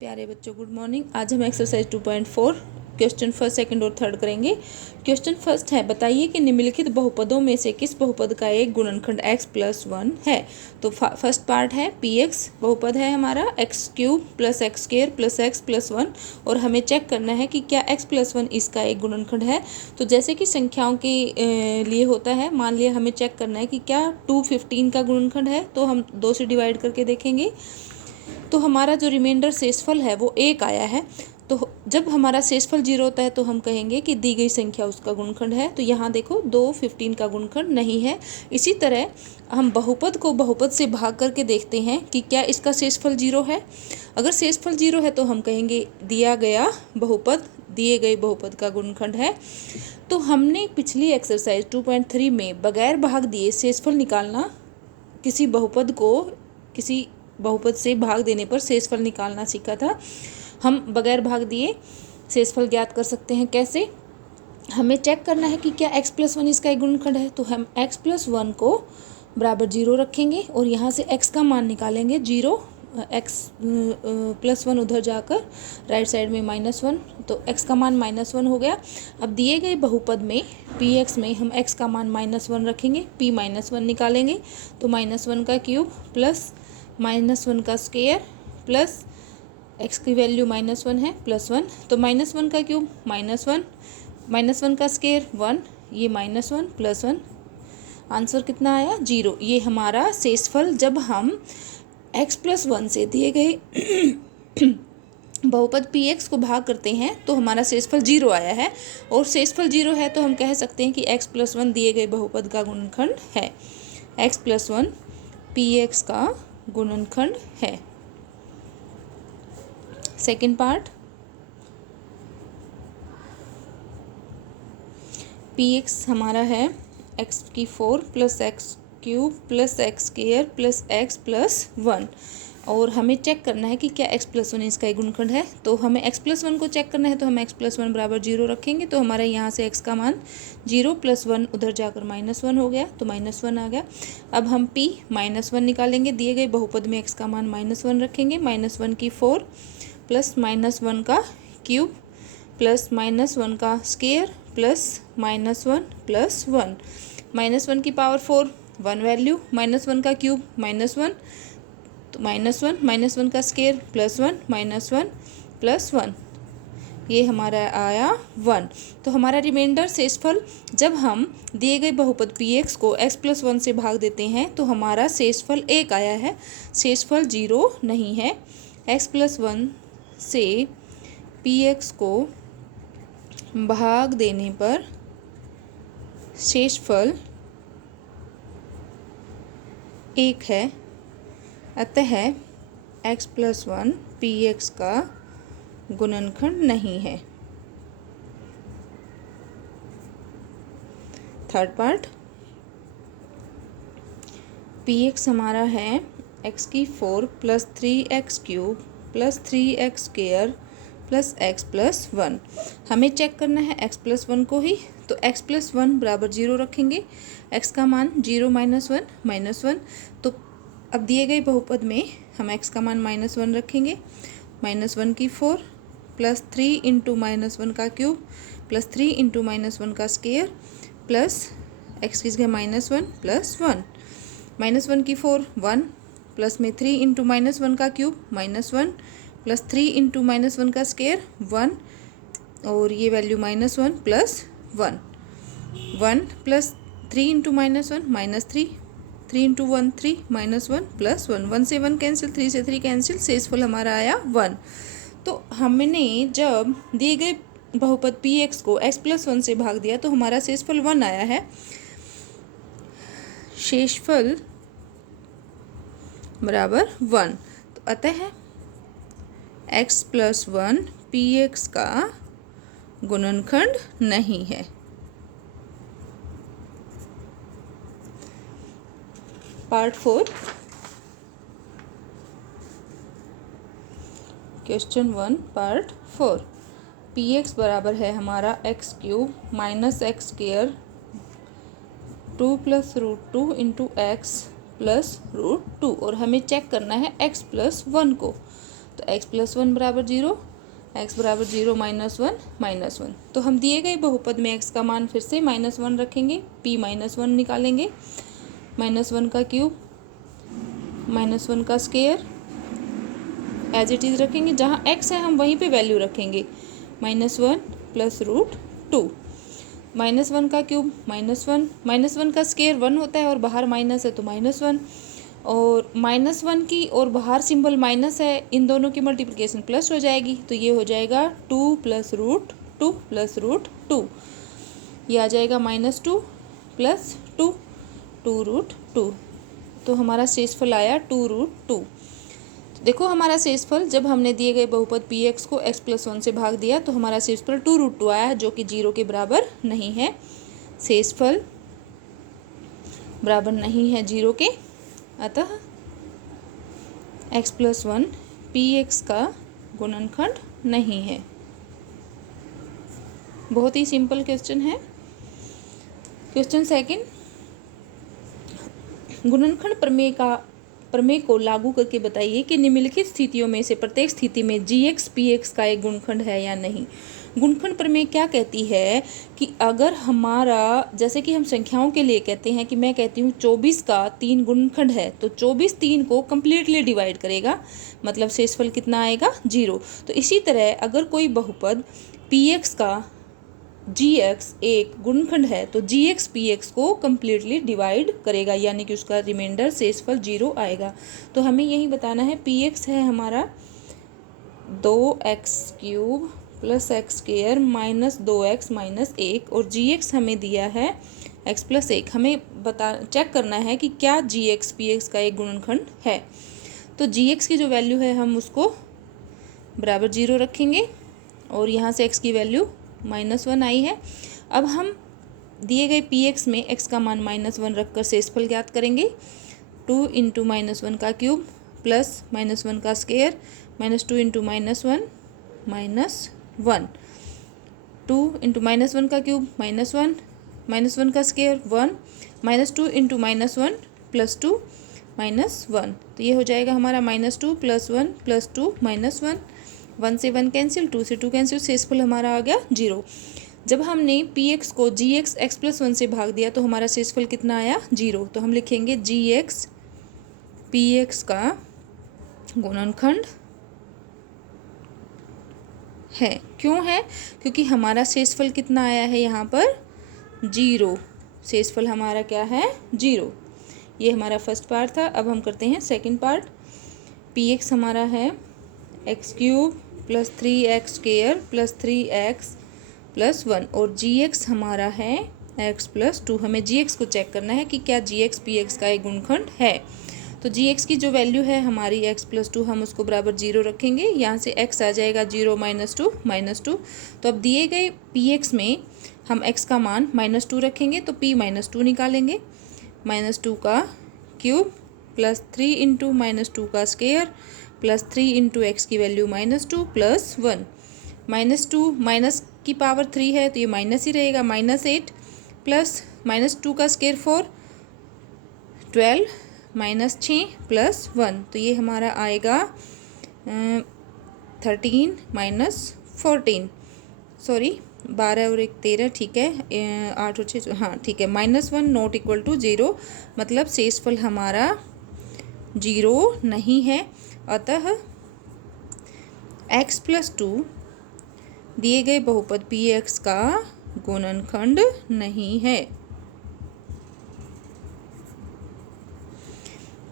प्यारे बच्चों, good morning. आज हम एक्सरसाइज 2.4 क्वेश्चन फर्स्ट, सेकंड और थर्ड करेंगे। क्वेश्चन फर्स्ट है, बताइए कि निम्नलिखित बहुपदों में से किस बहुपद का एक गुणनखंड x+1 है। तो फर्स्ट पार्ट है px बहुपद है हमारा x³ + x² + x+1 और हमें चेक करना है कि क्या x+1 इसका एक गुणनखंड है। तो जैसे कि संख्याओं के लिए होता है, मान लिया हमें चेक करना है कि क्या 215 का गुणनखंड है, तो हम 2 से डिवाइड करके देखेंगे तो हमारा जो रिमाइंडर शेषफल है वो 1 आया है। तो जब हमारा शेषफल 0 होता है तो हम कहेंगे कि दी गई संख्या उसका गुणनखंड है। तो यहाँ देखो 215 का गुणनखंड नहीं है। इसी तरह हम बहुपद को बहुपद से भाग करके देखते हैं कि क्या इसका शेषफल 0 है। अगर शेषफल 0 है तो हम कहेंगे दिए गए बहुपद का गुणनखंड है। तो हमने पिछली एक्सरसाइज 2.3 में बगैर भाग दिए शेषफल निकालना, किसी बहुपद से भाग देने पर शेषफल निकालना सीखा था। हम बगैर भाग दिए शेषफल ज्ञात कर सकते हैं। कैसे? हमें चेक करना है कि क्या x+1 इसका एक गुणनखंड है। तो हम x+1 को बराबर 0 रखेंगे और यहाँ से x का मान निकालेंगे 0। x+1 उधर जाकर राइट साइड में -1, तो x का मान -1 हो गया। अब दिए गए बहुपद में px में हम x का मान -1 रखेंगे, p-1 निकालेंगे तो -1 का क्यूब प्लस -1 का स्क्वायर प्लस x की वैल्यू -1 है +1, तो -1 का क्यूब -1 -1 का स्क्वायर 1, ये -1 +1, आंसर कितना आया 0। ये हमारा शेषफल जब हम x+1 से दिए गए बहुपद px को भाग करते हैं तो हमारा शेषफल 0 आया है। और शेषफल 0 है तो हम कह सकते हैं कि x+1 दिए गए बहुपद का गुणनखंड है। x+1 px का गुणनखंड है। सेकंड पार्ट, px हमारा है x4 + x³ + x² + x+1 और हमें चेक करना है कि क्या x+1 इसका एक गुणनखंड है। तो हमें x+1 को चेक करना है तो हम x+1 बराबर 0 रखेंगे। तो हमारे यहाँ से x का मान 0 + 1 उधर जाकर -1 हो गया, तो -1 आ गया। अब हम p-1 निकालेंगे। दिए गए बहुपद में x का मान -1 रखेंगे, -1 की 4 प्लस -1 का क्यूब प्लस -1 का स्क्वायर प्लस -1 + 1, -1 की पावर 4 1 वैल्यू, -1 का क्यूब -1, तो -1 का स्क्वायर +1 -1 + 1, ये हमारा आया 1। तो हमारा रिमाइंडर शेषफल जब हम दिए गए बहुपद px को x+1 से भाग देते हैं तो हमारा शेषफल 1 आया है, शेषफल 0 नहीं है। x+1 से px को भाग देने पर शेषफल 1 है, अतः x+1 px का गुणनखंड नहीं है। थर्ड पार्ट, px हमारा है x4 + 3x³ + 3x² + x+1। हमें चेक करना है x+1 को ही, तो x+1 बराबर 0 रखेंगे, x का मान 0 -1 तो अब दिए गए बहुपद में हम x का मान -1 रखेंगे, -1 की 4 प्लस 3 × -1 का क्यूब प्लस 3 × -1 का स्क्वायर प्लस x की जगह -1 + 1, -1 की 4 1 प्लस में 3 × -1 का क्यूब -1 प्लस 3 × -1 का स्क्वायर 1 और ये वैल्यू -1 + 1, 1 प्लस 3 × -1 -3, 3 × 1 3 -1 + 1, 1 से 1 कैंसिल, 3 से 3 कैंसिल, शेषफल हमारा आया 1। तो हमने जब दिए गए बहुपद px को x+1 से भाग दिया तो हमारा शेषफल 1 आया है। शेषफल बराबर 1, तो अतः x+1 px का गुणनखंड नहीं है। पार्ट 4, क्वेश्चन 1 पार्ट 4, px बराबर है हमारा x³ - x² 2 + √2 × x + √2 और हमें चेक करना है x+1 को। तो x प्लस वन बराबर 0, x बराबर 0 माइनस वन। तो हम दिए गए बहुपद में x का मान फिर से -1 रखेंगे, p -1 निकालेंगे, -1 का क्यूब, -1 का स्क्वायर एज इट इज़ रखेंगे, जहाँ x है हम वहीं पे वैल्यू रखेंगे, -1 प्लस √2, -1 का क्यूब -1, -1 का स्क्वायर 1 होता है और बाहर माइनस है तो -1, और -1 की और बाहर सिंबल माइनस है, इन दोनों की मल्टीप्लिकेशन प्लस हो जाएगी, तो ये हो जाएगा 2 प्लस √2 प्लस √2, ये आ जाएगा -2 प्लस 2, 2√2, तो हमारा शेषफल आया 2√2। देखो हमारा शेषफल जब हमने दिए गए बहुपद px को x प्लस 1 से भाग दिया तो हमारा शेषफल 2√2 आया है, जो कि 0 के बराबर नहीं है। शेषफल बराबर नहीं है 0 के, अतः x प्लस 1 px का गुणनखंड नहीं है। बहुत ही सिंपल क्वेश्चन है। क्वेश्चन सेकंड, गुणनखंड प्रमेय को लागू करके बताइए कि निम्नलिखित स्थितियों में से प्रत्येक स्थिति में gx px का एक गुणनखंड है या नहीं। गुणनखंड प्रमेय क्या कहती है कि अगर हमारा, जैसे कि हम संख्याओं के लिए कहते हैं कि मैं कहती हूँ 24 का 3 गुणनखंड है, तो 24 3 को कम्प्लीटली डिवाइड करेगा, मतलब शेषफल कितना आएगा 0। तो इसी तरह अगर कोई बहुपद px का gx एक गुणनखंड है तो gx px को कम्प्लीटली डिवाइड करेगा, यानी कि उसका रिमाइंडर शेषफल 0 आएगा। तो हमें यही बताना है, px है हमारा 2x³ plus x² minus 2x minus 1, और gx हमें दिया है x प्लस 1। हमें चेक करना है कि क्या gx px का एक गुणनखंड है। तो gx की जो वैल्यू है हम उसको बराबर 0 रखेंगे, और यहाँ से x की वैल्यू -1 आई है। अब हम दिए गए px में x का मान -1 रखकर शेषफल ज्ञात करेंगे। 2 इंटू -1 का क्यूब प्लस -1 का स्क्वायर -2 इंटू -1 -1, 2 इंटू -1 का क्यूब -1, -1 का स्क्वायर 1, -2 इंटू -1 प्लस 2 -1, तो ये हो जाएगा हमारा -2 प्लस 1 प्लस 2 -1, 1 से 1 कैंसिल, 2 से 2 कैंसिल, शेषफल हमारा आ गया 0। जब हमने px को gx x प्लस 1 से भाग दिया तो हमारा शेषफल कितना आया 0। तो हम लिखेंगे gx px का गुणनखंड है। क्यों है? क्योंकि हमारा शेषफल कितना आया है यहाँ पर 0, शेषफल हमारा क्या है 0। ये हमारा फर्स्ट पार्ट था। अब हम करते हैं सेकंड पार्ट। px हमारा है x³ plus 3x² plus 3x plus 1, और gx हमारा है x प्लस 2। हमें gx को चेक करना है कि क्या gx px का एक गुणनखंड है। तो gx की जो वैल्यू है हमारी x प्लस 2, हम उसको बराबर 0 रखेंगे। यहाँ से x आ जाएगा 0 -2। तो अब दिए गए px में हम x का मान -2 रखेंगे, तो p -2 निकालेंगे। -2 का क्यूब प्लस 3 इंटू -2 का स्क्वायर प्लस 3 इंटू एक्स की वैल्यू -2 प्लस 1, -2 माइनस की पावर 3 है तो ये माइनस ही रहेगा, -8 प्लस -2 का स्क्वायर 4, 12 -6 प्लस 1, तो ये हमारा आएगा 13 -14, सॉरी 12 और 1 13, ठीक है, 8 और 6, हाँ ठीक है, -1 नॉट इक्वल टू 0, मतलब शेषफल हमारा 0 नहीं है। अतः x प्लस 2 दिए गए बहुपद px का गुणनखंड नहीं है।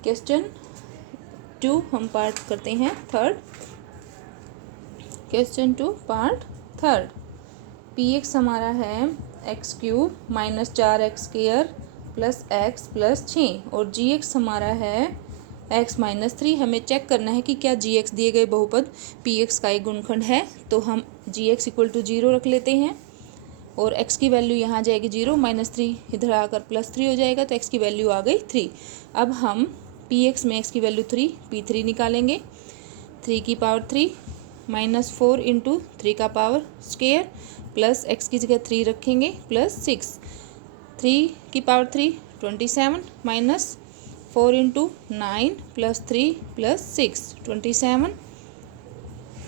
क्वेश्चन 2 हम पार्ट करते हैं third. Question 2 part third. px हमारा है x³ minus 4x² plus x plus 6, और gx हमारा है x माइनस 3। हमें चेक करना है कि क्या gx दिए गए बहुपद px का एक गुणनखंड है। तो हम gx इक्वल टू 0 रख लेते हैं, और x की वैल्यू यहाँ आ जाएगी 0, -3 इधर आकर +3 हो जाएगा, तो x की वैल्यू आ गई 3। अब हम px में x की वैल्यू 3 p3 निकालेंगे। 3 की पावर 3 -4 इंटू 3 का पावर स्क्वायर प्लस x की जगह 3 रखेंगे प्लस 6, 3 की power 3 27 minus 4 into 9 plus 3 plus 6 27,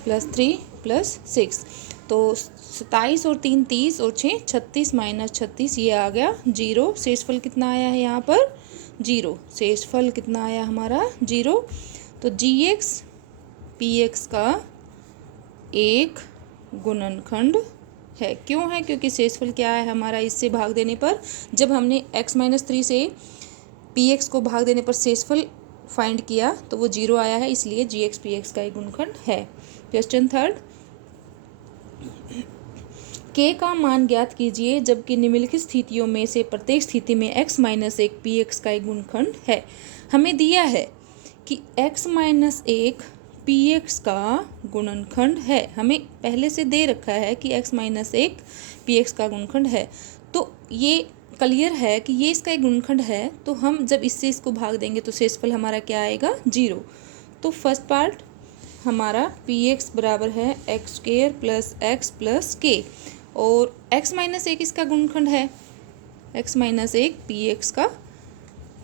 plus 3 plus 6, तो 27 और 3 30 और 6 36 माइनस 36, ये आ गया 0। शेषफल कितना आया है यहाँ पर 0, शेषफल कितना आया हमारा 0। तो gx px का एक गुणनखंड है। क्यों है? क्योंकि शेषफल क्या है हमारा, इससे भाग देने पर, जब हमने x-3 से px को भाग देने पर शेषफल फाइंड किया तो वो 0 आया है, इसलिए gx px का एक गुणनखंड है। क्वेश्चन थर्ड, k का मान ज्ञात कीजिए जबकि निम्नलिखित स्थितियों में से प्रत्येक स्थिति में x-1 px का एक गुणनखंड है। हमें दिया है कि x-1 px का गुणनखंड है, हमें पहले से दे रखा है कि x-1 px का गुणनखंड है, तो ये क्लियर है कि ये इसका एक गुणनखंड है। तो हम जब इससे इसको भाग देंगे तो शेषफल हमारा क्या आएगा 0। तो फर्स्ट पार्ट हमारा px बराबर है x² plus x plus k, और x-1 इसका गुणनखंड है, x-1 px का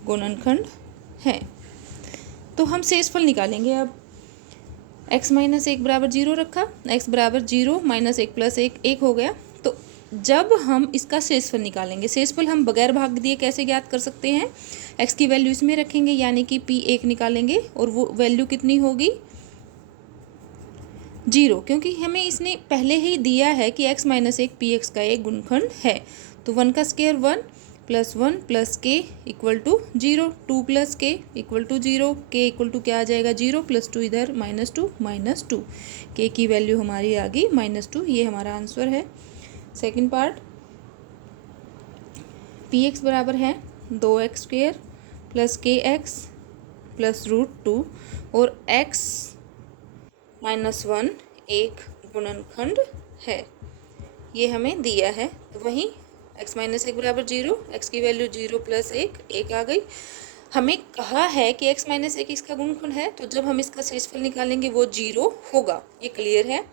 गुणनखंड है। तो हम शेषफल निकालेंगे। अब x-1 बराबर 0 रखा, x बराबर 0 माइनस 1 प्लस 1 हो गया। तो जब हम इसका शेषफल निकालेंगे, शेषफल हम बगैर भाग दिए कैसे ज्ञात कर सकते हैं, x की वैल्यू इसमें रखेंगे यानी कि p1 निकालेंगे, और वो वैल्यू कितनी होगी 0, क्योंकि हमें इसने पहले ही दिया है कि x-1 px का एक गुणनखंड है। तो 1 का square 1 plus 1 plus k equal to 0, 2 plus k equal to 0, k equal to क्या आ जाएगा 0 प्लस 2 इधर -2, k की वैल्यू हमारी आ गई -2, ये हमारा आंसर है। सेकंड पार्ट, px बराबर है 2x² प्लस kx प्लस √2, और x-1 एक गुणनखंड है, ये हमें दिया है। तो वहीं x-1 बराबर 0, x की वैल्यू 0 प्लस 1 आ गई। हमें कहा है कि x-1 इसका गुणनखंड है, तो जब हम इसका शेषफल निकालेंगे वो 0 होगा, ये क्लियर है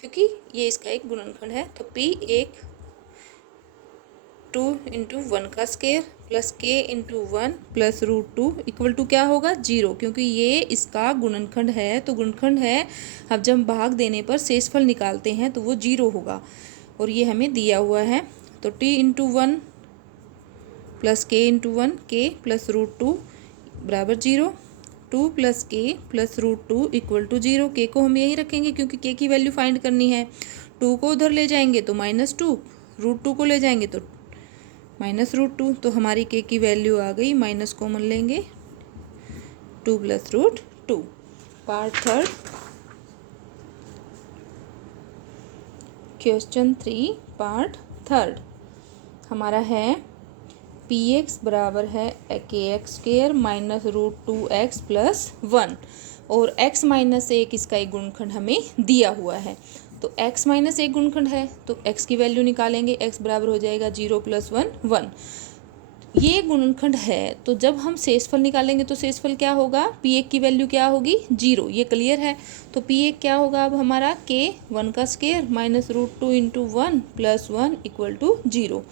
क्योंकि ये इसका एक गुणनखंड है। तो p1 2 इंटू 1 का square plus k into 1 plus √2 equal to क्या होगा 0, क्योंकि ये इसका गुणनखंड है, तो गुणनखंड है। अब जब भाग देने पर शेषफल निकालते हैं तो वो 0 होगा, और ये हमें दिया हुआ है। तो t into 1 plus k into 1, k plus √2 बराबर 0, 2 plus k plus √2 equal to 0। k को हम यही रखेंगे क्योंकि k की वैल्यू फाइंड करनी है। 2 को उधर ले जाएंगे तो -2, √2 को ले जाएंगे तो -√2, तो हमारी k की वैल्यू आ गई, माइनस कॉमन लेंगे 2 plus √2। Part third, question 3 part third हमारा है px बराबर है kx² माइनस √2x प्लस 1, और x-1 इसका एक गुणनखंड हमें दिया हुआ है। तो x-1 गुणनखंड है तो x की वैल्यू निकालेंगे, x बराबर हो जाएगा 0 प्लस 1। ये गुणनखंड है, तो जब हम शेषफल निकालेंगे तो शेषफल क्या होगा, p1 की वैल्यू क्या होगी 0, ये क्लियर है। तो p1 क्या होगा अब हमारा k 1 का square minus √2 into 1 plus 1 equal to 0,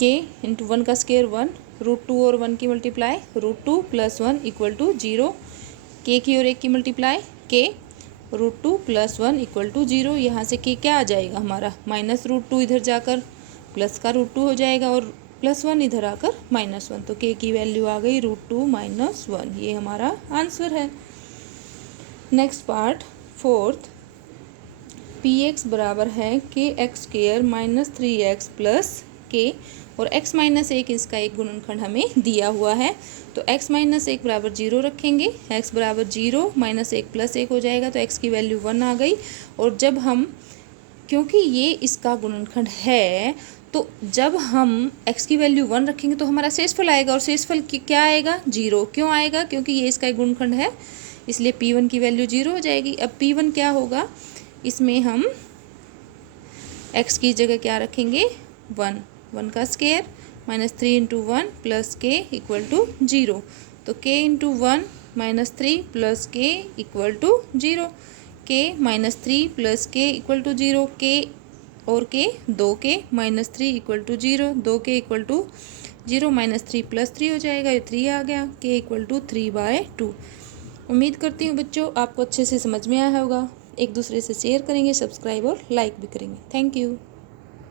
k into 1 का स्क्वायर 1, √2 और 1 की multiply √2 plus 1 equal to 0, k की और 1 की multiply k √2 plus 1 equal to 0। यहाँ से k क्या आ जाएगा हमारा माइनस √2 इधर जाकर प्लस का √2 हो जाएगा, और प्लस 1 इधर आकर -1, तो k की वैल्यू आ गई √2 - 1, ये हमारा आंसर है। नेक्स्ट पार्ट फोर्थ, px बराबर है kx² minus 3x plus k, और x-1 इसका एक गुणनखंड हमें दिया हुआ है। तो x-1 बराबर 0 रखेंगे, x बराबर 0 माइनस 1 प्लस 1 हो जाएगा, तो x की वैल्यू 1 आ गई। और जब हम, क्योंकि ये इसका गुणनखंड है, तो जब हम x की वैल्यू 1 रखेंगे तो हमारा शेषफल आएगा, और शेषफल क्या आएगा 0। क्यों आएगा, क्योंकि ये इसका एक गुणनखंड है, इसलिए p1 की वैल्यू 0 हो जाएगी। अब p1 क्या होगा, इसमें हम x की जगह क्या रखेंगे 1 का square minus 3 into 1 plus k equal to 0, तो k into 1 minus 3 plus k equal to 0, k minus 3 plus k equal to 0, k और k 2k minus 3 equal to 0, 2k equal to 0 minus 3 plus 3 हो जाएगा, ये 3 आ गया, k equal to 3/2। उम्मीद करती हूँ बच्चों आपको अच्छे से समझ में आया होगा। एक दूसरे से शेयर करेंगे, सब्सक्राइब और लाइक भी करेंगे। Thank you.